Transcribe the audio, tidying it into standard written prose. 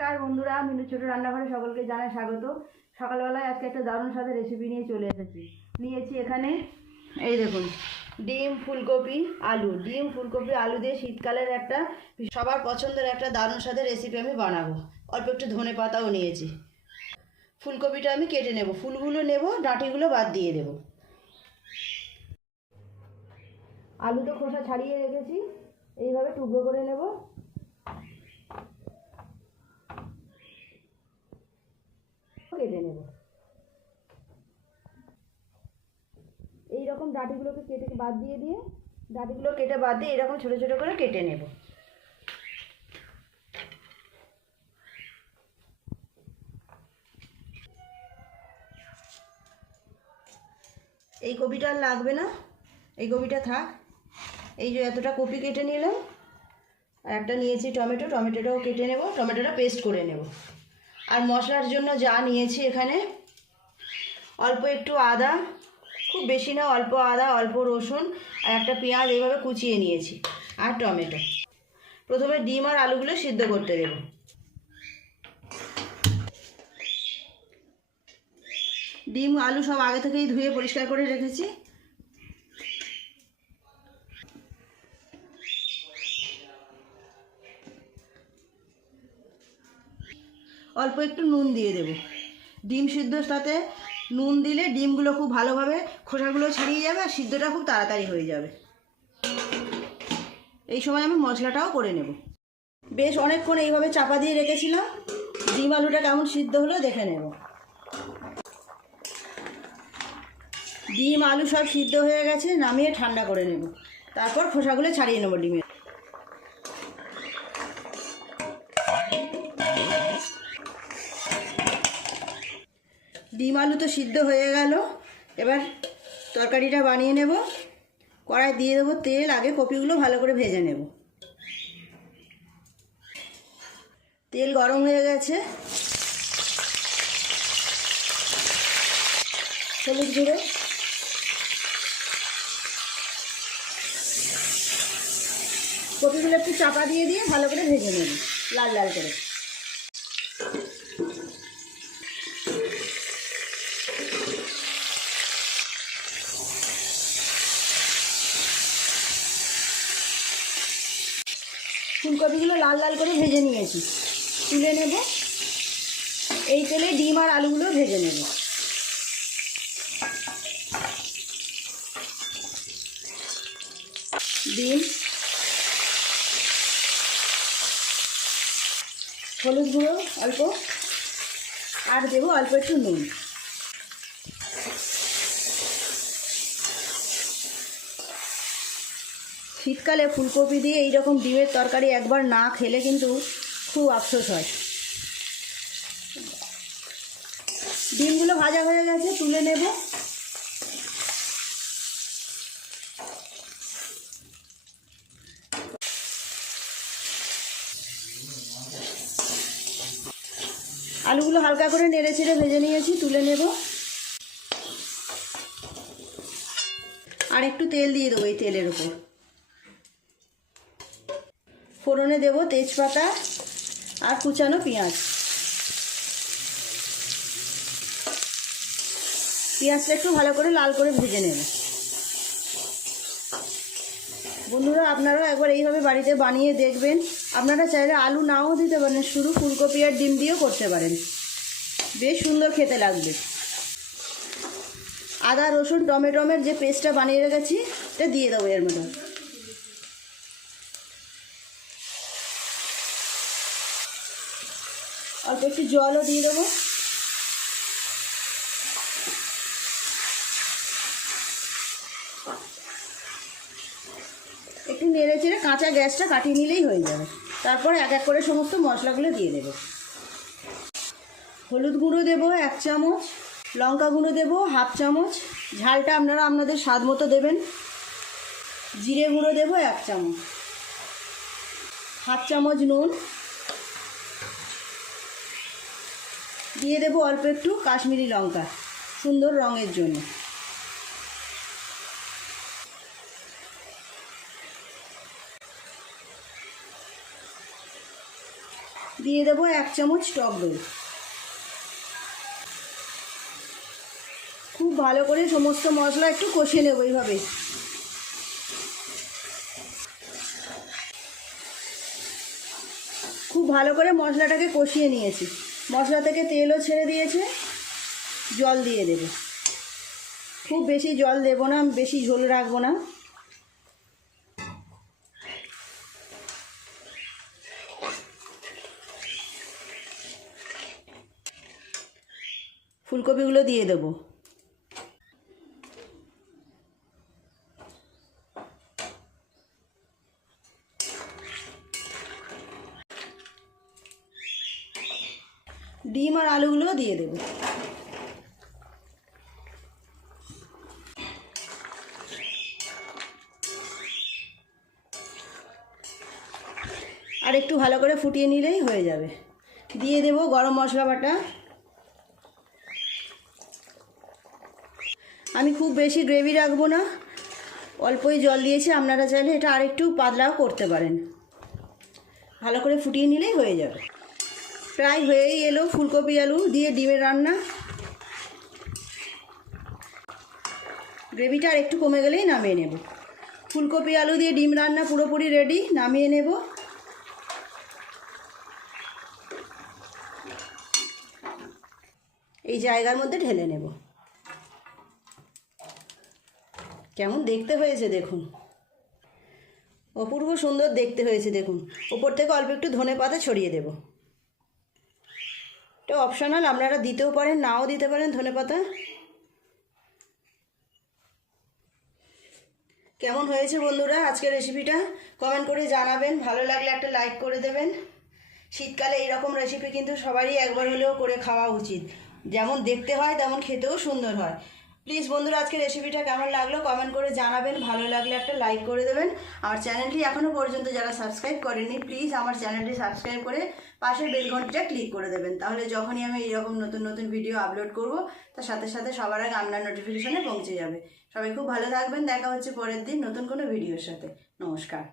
নমস্কার বন্ধুরা, মিনু ছোট রান্নাঘরে সকলকে জানাই স্বাগত। সকালবেলায় আজকে একটা দারুণ স্বাদের রেসিপি নিয়ে চলে এসেছি। নিয়েছি এখানে এই দেখুন ডিম ফুলকপি আলু দিয়ে শীতকালের একটা সবার পছন্দের একটা দারুণ স্বাদের রেসিপি আমি বানাবো। অল্প একটু ধনে পাতাও নিয়েছি। ফুলকপিটা আমি কেটে নেব, ফুলগুলো নেব, ডাঁটিগুলো বাদ দিয়ে দেব। আলু তো খোসা ছাড়িয়ে রেখেছি, এইভাবে টুকরো করে নেব। কেটে নেব এইরকম ডাঁটিগুলোকে কেটে বাদ দিয়ে এরকম ছোট ছোট করে কেটে নেব। এই কপিটা আর লাগবে না, এই কপিটা থাক। এই যে এতটা কপি কেটে নিলাম, আর একটা নিয়েছি টমেটোটাও কেটে নেব, টমেটোটা পেস্ট করে নেব। আর মশলার জন্য যা নিয়েছি এখানে অল্প একটু আদা, খুব বেশি না, অল্প আদা, অল্প রসুন আর একটা পেঁয়াজ এইভাবে কুচিয়ে নিয়েছি, আর টমেটো। প্রথমে ডিম আর আলুগুলো সিদ্ধ করতে দেব। ডিম আলু সব আগে থেকেই ধুয়ে পরিষ্কার করে রেখেছি। অল্প একটু নুন দিয়ে দেব। ডিম সিদ্ধর সাথে নুন দিলে ডিমগুলো খুব ভালোভাবে খোসাগুলো ছাড়িয়ে যাবে আর সিদ্ধটা খুব তাড়াতাড়ি হয়ে যাবে। এই সময় আমি মশলাটাও করে নেব। বেশ অনেকক্ষণ এইভাবে চাপা দিয়ে রেখেছিলাম। ডিম আলুটা কেমন সিদ্ধ হলো দেখে নেব। ডিম আলু সব সিদ্ধ হয়ে গেছে, নামিয়ে ঠান্ডা করে নেব। তারপর খোসাগুলো ছাড়িয়ে নেব ডিমের। ডিম আলু তো সিদ্ধ হয়ে গেল, এবার তরকারিটা বানিয়ে নেব। কড়াই দিয়ে দেবো তেল, আগে কপিগুলো ভালো করে ভেজে নেব। তেল গরম হয়ে গেছে, হলুদ গুঁড়ো, কপিগুলো একটু চাপা দিয়ে ভালো করে ভেজে নেব, লাল লাল করে। ফুলকপিগুলো লাল লাল করে ভেজে নিয়েছি, তুলে নেব। এই তেলে ডিম আর আলুগুলো ভেজে নেব। ডিম, হলুদ গুঁড়ো অল্প, আর দেবো অল্প একটু নুন। শীতকালে ফুলকপি দিয়ে এইরকম ডিমের তরকারি একবার না খেলে কিন্তু খুব আফসোস হয়। ডিমগুলো ভাজা হয়ে গেছে, তুলে নেব। আলুগুলো হালকা করে নেড়ে ছেড়ে ভেজে নিয়েছি, তুলে নেব। আর একটু তেল দিয়ে দেবো এই তেলের উপর। ফোড়নে দেব তেজপাতা আর কুচানো পেঁয়াজ। পেঁয়াজটা একটু ভালো করে লাল করে ভেজে নেব। বন্ধুরা, আপনারাও একবার এইভাবে বাড়িতে বানিয়ে দেখবেন। আপনারা চাইলে আলু নাও দিতে পারেন, শুধু ফুলকপি আর ডিম দিয়েও করতে পারেন, বেশ সুন্দর খেতে লাগবে। আদা রসুন টমেটোমের যে পেস্টটা বানিয়ে রেখেছি এটা দিয়ে দেবো এর মধ্যে। অল্প একটু জলও দিয়ে দেবো। একটু নেড়ে চেড়ে কাঁচা গ্যাসটা কাটিয়ে নিলেই হয়ে যাবে। তারপর এক এক করে সমস্ত মশলাগুলো দিয়ে দেবো। হলুদ গুঁড়ো দেবো 1 চামচ, লঙ্কা গুঁড়ো দেবো 1/2 চামচ, ঝালটা আপনারা আপনাদের স্বাদ মতো দেবেন। জিরে গুঁড়ো দেবো 1 চামচ, 1/2 চামচ নুন, দিয়ে দেবো অল্প একটু কাশ্মীরি লঙ্কা সুন্দর রঙের জন্য। দিয়ে দেবো 1 চামচ টক দই। খুব ভালো করে সমস্ত মশলা একটু কষিয়ে নেব এইভাবে। খুব ভালো করে মশলাটাকে কষিয়ে নিয়েছি, মশলা থেকে তেলও ছেড়ে দিয়েছে। জল দিয়ে দেব, খুব বেশি জল দেব না, বেশি ঝোল রাখবো না। ফুলকপিগুলো দিয়ে দেব। ডিম আর আলুগুলো দিয়ে দেব। আর একটু ভালো করে ফুটিয়ে নিলেই হয়ে যাবে। দিয়ে দেব গরম মশলা বাটা। আমি খুব বেশি গ্রেভি রাখবো না, অল্পই জল দিয়েছি, আপনারা চাইলে এটা আরেকটু পাতলাও করতে পারেন। ভালো করে ফুটিয়ে নিলেই হয়ে যাবে। প্রায় হয়েই এলো ফুলকপি আলু দিয়ে ডিমের রান্না। গ্রেভিটা আর একটু কমে গেলেই নামিয়ে নেব। ফুলকপি আলু দিয়ে ডিম রান্না পুরোপুরি রেডি, নামিয়ে নেব। এই জায়গার মধ্যে ঢেলে নেব। কেমন দেখতে হয়েছে দেখুন, অপূর্ব সুন্দর দেখতে হয়েছে দেখুন। ওপর থেকে অল্প একটু ধনেপাতা ছড়িয়ে দেব। এটা অপশনাল, আপনারা দিতেও পারেন নাও দিতে পারেন ধনেপাতা। কেমন হয়েছে বন্ধুরা আজকের রেসিপিটা কমেন্ট করে জানাবেন। ভালো লাগলে একটা লাইক করে দেবেন। শীতকালে এইরকম রেসিপি কিন্তু সবারই একবার হলেও করে খাওয়া উচিত। যেমন দেখতে হয় তেমন খেতেও সুন্দর হয়। প্লিজ বন্ধুরা আজকে রেসিপিটা কেমন লাগলো কমেন্ট করে জানাবেন। ভালো লাগলে একটা লাইক করে দেবেন। আমার চ্যানেলটি এখনও পর্যন্ত যারা সাবস্ক্রাইব করেনি প্লিজ আমার চ্যানেলটি সাবস্ক্রাইব করে পাশের বেল ঘন্টিটা ক্লিক করে দেবেন। তাহলে যখনই আমি এইরকম নতুন নতুন ভিডিও আপলোড করব তার সাথে সাথে সবার আগে আপনার নোটিফিকেশনে পৌঁছে যাবে। সবাই খুব ভালো থাকবেন। দেখা হচ্ছে পরের দিন নতুন কোনো ভিডিওর সাথে। নমস্কার।